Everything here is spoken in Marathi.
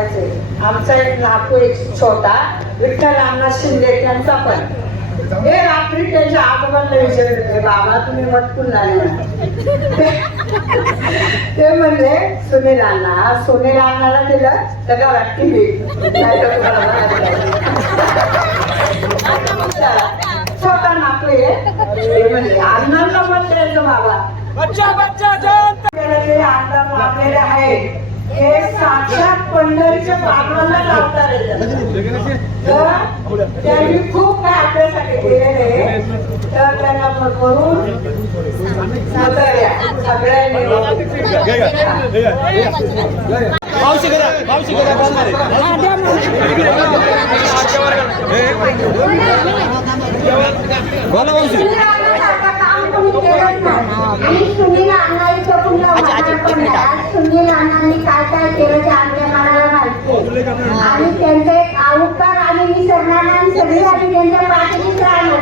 सांगायचंय आमचा एक नातू एक छोटा विठ्ठल अण्णा शिंदे त्यांचा पण. हे रात्री त्यांच्या आजोबांना विचारले बाबा तुम्ही मटकून ना ते म्हणले सुनील अण्णा सुनील अण्णाला दिलं तर घरात टीव्ही छोटा नातू आहे. ते म्हणले अण्णांना पण द्यायचं बाबा. बच्चा बच्चा जानता आपल्याला आहेत हे साक्षात पंढरीच्या पाठवांना लावतात तर त्यांनी खूप काय आपल्यासाठी केलेले आहे. तर त्यांना करून सगळ्या सगळ्यांनी मावशी करा मावशी करा बोला मावशी आणि सुनील अण्णांचं पुन्हा वाहन पण आहे. आज सुनील अण्णांनी काय काय केलं आणि त्यांचे अवकार आणि मी आणि सगळीसाठी त्यांच्या पाठीशीच राहणार